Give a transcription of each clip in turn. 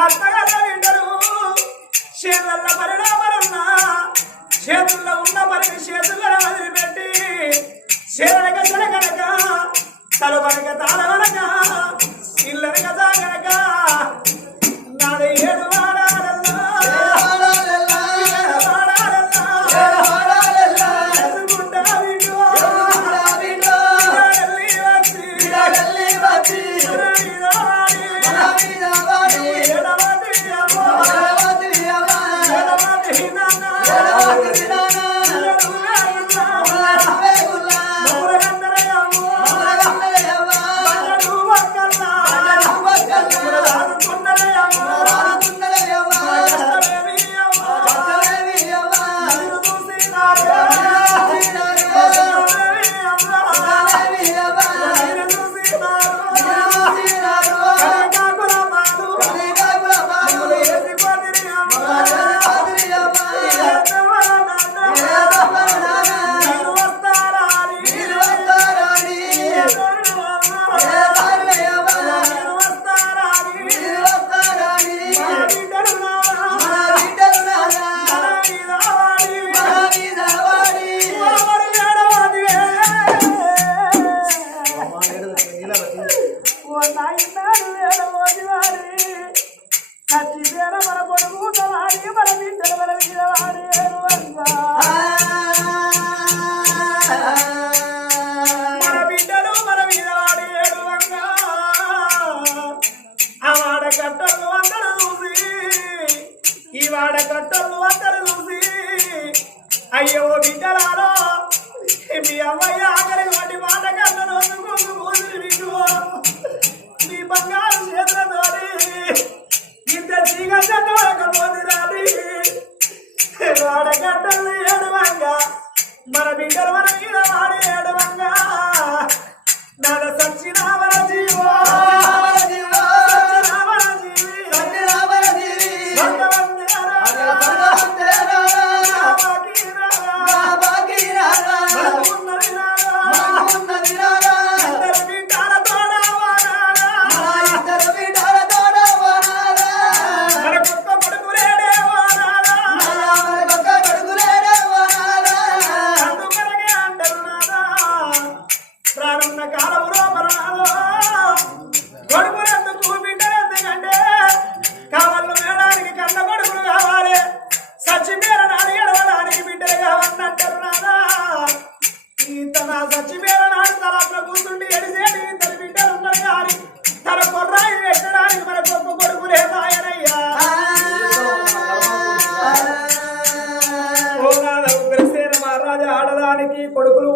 అత్తగారు చేతుల్లో పరిడా మరన్నా చేతుల్లో ఉన్న పని చేతుల్లో వదిలిపెట్టి చేరక చెరగనక తల పడక తాళ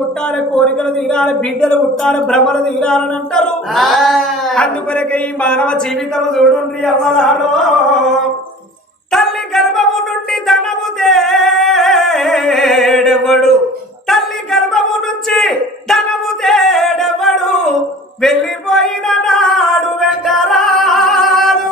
ఉట్టాలి కోరికలు తీరాలి బిడ్డలు ఉట్టాలి భ్రమలు తీరాలని అంటారు. అందుకొరకే ఈ మానవ జీవితం చూడుండ్రి అవ్వలారో తల్లి గర్భము నుండి ధనము తేడెవడు తల్లి గర్భము నుంచి ధనము తేడెవడు వెళ్ళిపోయిన నాడు వెంటరాదు.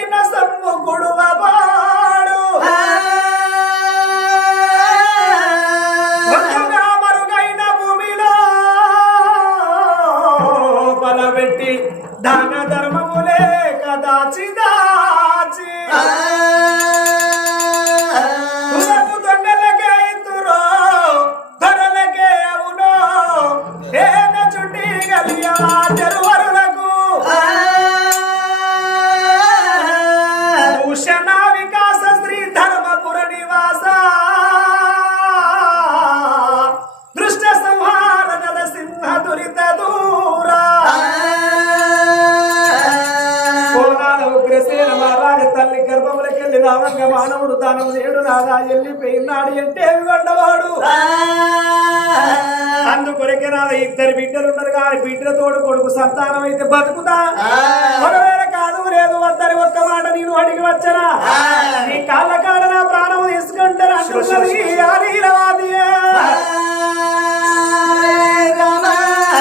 కూడబెట్టిన సొమ్ము కుడువబాడు రావంగ మానవుడు దానము చేయడు రాదా వెళ్ళిపోయినాడు అంటే కొండవాడు అందుకొరకే నాద ఇద్దరు బిడ్డలు ఉన్నారు కానీ బిడ్డల తోడు కొడుకు సంతానం అయితే బతుకుతా. ఒకవేళ కాదు లేదు వద్దని ఒక్క మాట నేను అడిగి వచ్చరా నీ కాళ్ళ కాడ నా ప్రాణం తీసుకుంటారు అంటున్నది ఆ నీలవాదియే.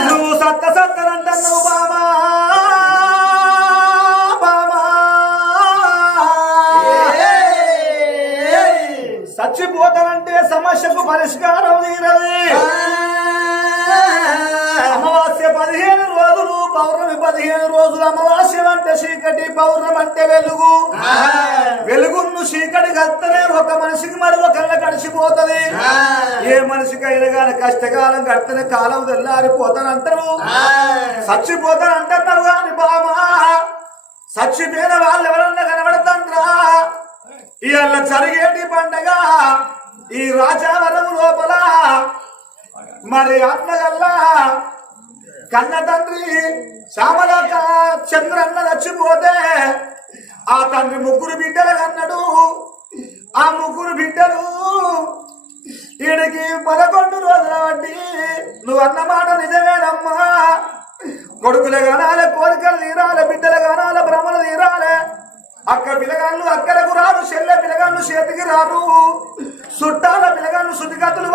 నువ్వు సత్త చచ్చిపోతానంటే పరిష్కారం తీరది. అమావాస్య పదిహేను రోజులు పౌర్ణమి పదిహేను రోజులు అమావాస్య అంటే చీకటి పౌర్ణమి అంటే వెలుగు. వెలుగును చీకటి కత్తనే ఒక మనిషికి మరి ఒకళ్ళ కలిసిపోతది ఏ మనిషికైనా గాని కష్టకాలం కడితేనే కాలం తెల్లారిపోతానంటారు. చచ్చిపోతానంటున్నారు కాని బామా చచ్చిపోయిన వాళ్ళు ఎవరన్నా కనబడతాండ్రా? ఇవాళ జరిగేటి పండగ ఈ రాజావరం లోపల మరి ఆత్మగల్లా కన్న తండ్రి శ్యామలక చంద్రన్న చచ్చిపోతే ఆ తండ్రి ముగ్గురు బిడ్డలు అన్నాడు ఆ ముగ్గురు బిడ్డలు వీడికి పదకొండు రోజుల బట్టి నువ్వు అన్నమాట నిజమేనమ్మా కొడుకులు కానాలే కోరికలు తీరాలే బిడ్డలు కానాలే భ్రమలు తీరాలే. అక్క పిలగాళ్ళు అక్కలకు రారు చెల్లె పిలగాళ్ళు చేతికి రారు. చుట్టాల పిలగాళ్ళు శుద్ధిగతులు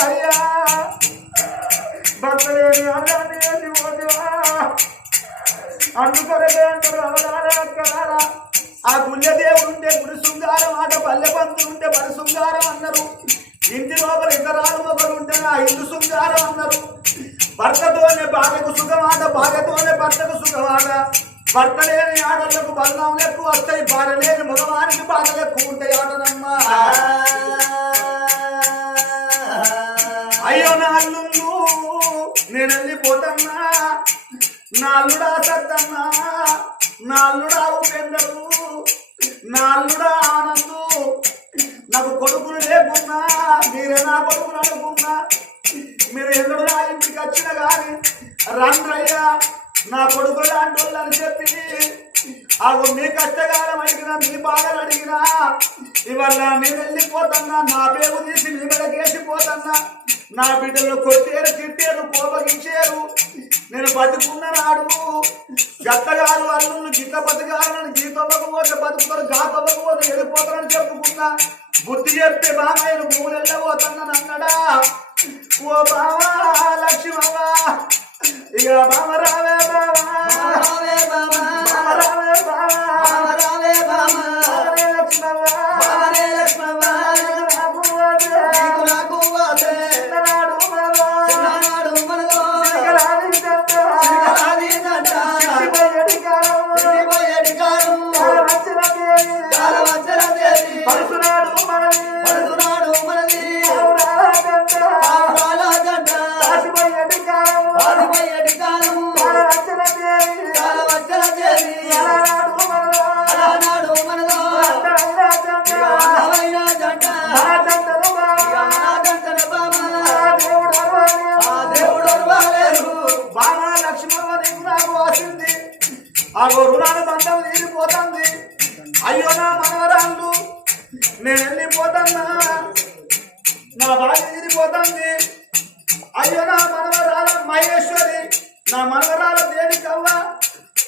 అయ్యా. భర్త లేని అన్నాన్ని చేసిపోతేవా అందుకొరకే అంటారు అవరారా అక్కరారా ఆ గుళ్ళ దేవుడు ఉంటే గుడి శృంగారం ఆట పల్లె పంతులు ఉంటే పరి శృంగారం అన్నారు. ఇంటి లోపల ఇతరాలు ఒకరు ఉంటే ఆ ఇల్లు శృంగారం అన్నారు. భర్తతోనే భార్యకు సుఖమాట భార్యతోనే భర్తకు సుఖమాట. భర్త లేని ఆటలకు బలనం ఎక్కువ వస్తాయి భార్య లేని మగవానికి బాధలు ఎక్కువ ఉంటాయి ఆటనమ్మా అయ్యో నాళ్ళు నేను వెళ్ళిపోతన్నా నా అల్లుడా సత్తన్నా. నా అల్లుడా ఉపేందరు. నా అల్లుడా ఆనందు. నాకు కొడుకులు లేకున్నా మీరే నా కొడుకులు అనుకున్నా. మీరు ఎన్నడూ నా ఇంటికి వచ్చిన కానీ రండ్రయ్యా నా కొడుకులు లాంటి వాళ్ళు అని చెప్పి అవు మీ కష్టకాలం అడిగినా మీ బాధలు అడిగినా ఇవాళ నేను వెళ్ళిపోతున్నా నా పేరు తీసి మీ మీదకేసిపోతున్నా నా బిడ్డలు కొట్టేరు తిట్టేరు కోపగించారు. నేను బతుకున్న నాడు గత్తగారు అల్లు గిట్ట బతకాలని గీతవ్వకపోతే బతుకుతారు గాతవ్వకపోతే వెళ్ళిపోతారని చెప్పుకున్నా. బుద్ధి చెప్తే బాబాయ్ను భూములు వెళ్ళబోతున్నాను అన్నడా ఓ బావా లక్ష్మవ్వా ఇక బావ రావే బావా రావే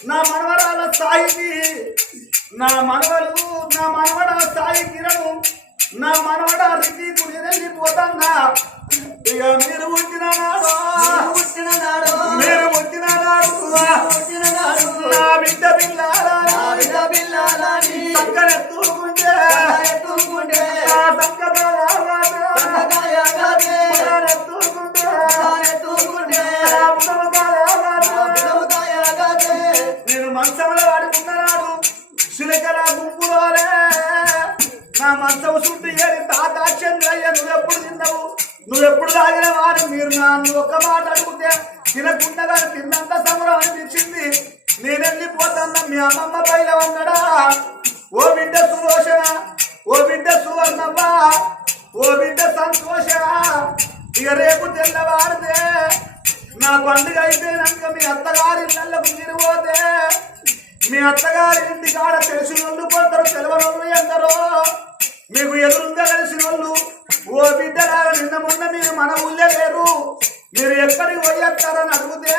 నా మనవరాల సాయికి నా మనవలు నా మనవడ సాయి కిరణు నా మనవడ రితి గుడి వెళ్ళిపోతున్నా ఇక మీరు పుట్టిన నాడు పుట్టిన నాడు మీరు పుట్టిన నాడు పుట్టిన నాడు. నా బిడ్డ పిల్లారా నా బిడ్డ పిల్లాలని చక్కనెత్తుకుంటే ఎత్తుకుంటే నా సంకటాలు నా మంచం చుట్టూ ఏరి తాత చంద్రయ్య నువ్వెప్పుడు తిన్నావు? నువ్వెప్పుడు తాగిన వారు? మీరు నన్ను ఒక్క మాట అడిగితే తినకుండా తిన్నంత సమరం అనిపించింది. నేనెళ్ళిపోతాన్న మీ అమ్మమ్మ పైన ఉన్నాడా? ఓ బిడ్డ సులోచన ఓ బిడ్డ సువర్ణమ్మ ఓ బిడ్డ సంతోష ఇక రేపు తెల్లవారితే నా పండుగ అయిపోయినాక మీ అత్తగారి ఇళ్ళకు తిరిగిపోతే మీ అత్తగారి ఇంటి కాడ తెలిసిన వాళ్ళు కొందరు మీకు ఎదురుందా కలిసిన వాళ్ళు ఓ బిడ్డలాగా నిన్న మొన్న మీరు మన ఊళ్ళే లేరు. మీరు ఎక్కడికి పోయేస్తారని అడిగితే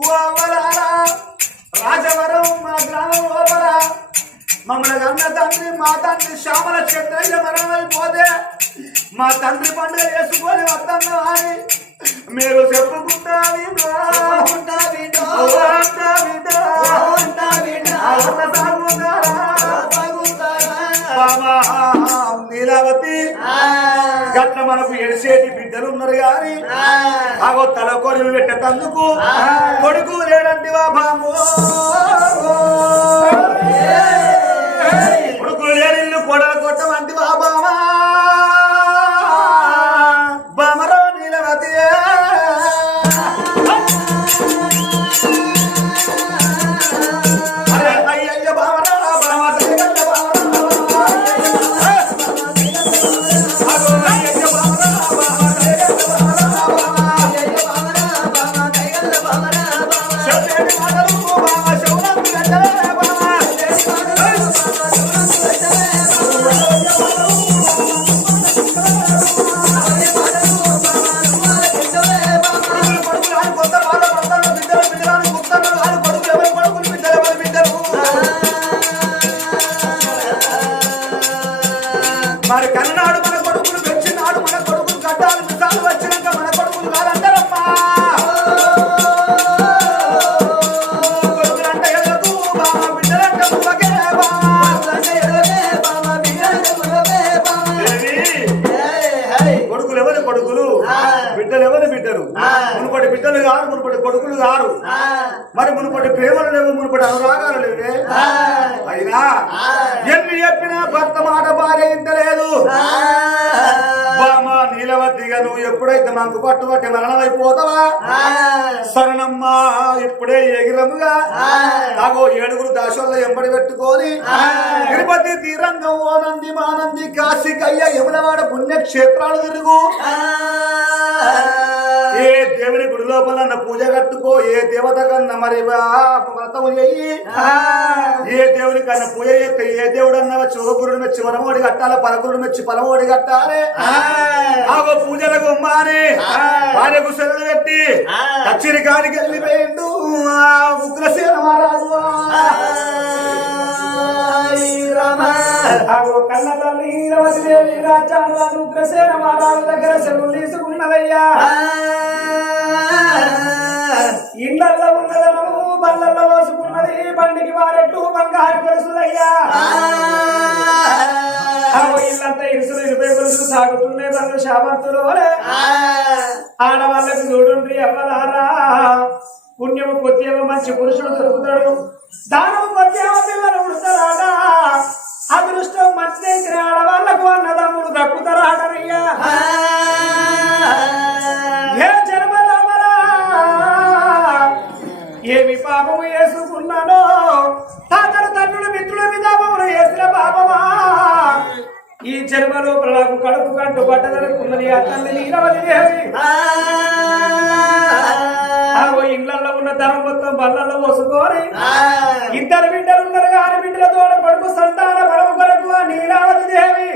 ఓ రాజవరం మా గ్రామం లోపల మమ్మల్ని అన్న తండ్రి మా తండ్రి శ్యామల క్షత్రయ్య మరణమైపోతే మా తండ్రి పండుగ చేసుకొని వస్తాను అని మీరు చెప్పుకుంటా వింటా వింటా వింటా బాబా నీలావతి ఆ, గట్ల మనకు ఎడిసేటి బిడ్డలు ఉన్నారు గాని ఆ, ఆగో తల కొడుకు పెట్టేందుకు కొడుకు లేడంటివా బాబు. కొడుకులు లేని కొడల కొట్టమంటివా బామా నీలవద్దిగా నువ్వు ఎప్పుడైతే మనకు పట్టుబట్టి మరణమైపోతావా? శరణమ్మా ఇప్పుడే ఎగిరముగా. నాగో ఏడుగురు దాసోళ్ళ ఎంబడి పెట్టుకొని తిరుపతి తీరంగం ఓనంది మానంది కాశీ కయ్య యములవాడ పుణ్యక్షేత్రాలు తిరుగు. ఏ దేవుని గుడి లోపల పూజ కట్టుకో ఏ దేవత కన్నా మరి వ్రతము చెయ్యి ఏ దేవుని కన్నా పూజ చేస్తే ఏ దేవుడు అన్న శివగురుడు మెచ్చి వరమోడి కట్టాలి? పలకురుడు మెచ్చి పలమోడి కట్టాలి. ఆగో పూజలకు ఉమ్మాని భార్యకు సెలవు కట్టి కచ్చిరి కాడికి వెళ్ళిపోయిండు. ఉగ్రసేన మహారాజు. కన్న తల్లి ఈరవతి దేవి రాజ్యాలు ఉగ్రసేన మహారాజు దగ్గర సెలవు తీసుకున్నదయ్యా. ఇళ్ళల్లో ఉన్నదనము బళ్ళల్లో పోసుకున్నది బండికి వారెట్టు బంగారు కొలుసులయ్యా ఆగో ఇల్లంతా ఇరుసులు సాగుతున్నాయి శాపంతులు ఆడవాళ్ళకు చూడుండ్రి అవ్వలారా పుణ్యము కొద్దిగా మంచి పురుషుడు దొరుకుతాడు. దానము కొద్దిగా పిల్లలు అదృష్టం మంచి ఆడవాళ్ళకు అన్నదమ్ముడు దక్కుతారాడనయ్యా ఏ జన్మ రామరా ఏమి పాపము వేసుకున్నానో తాతలు తండ్రులు మిత్రుల మీద వేసిన పాపమా. ఈ జన్మలో నాకు కడుపు కంటూ పట్టదలకు ఆ తల్లి ఇళ్ళలో ఉన్న ధనం మొత్తం బళ్ళల్లో పోసుకోని ఇద్దరు బిడ్డలు ఉన్నారు ఆరు బిడ్డలతో పడుకు సంతాన బలము కొరకు నీలావతి దేవి.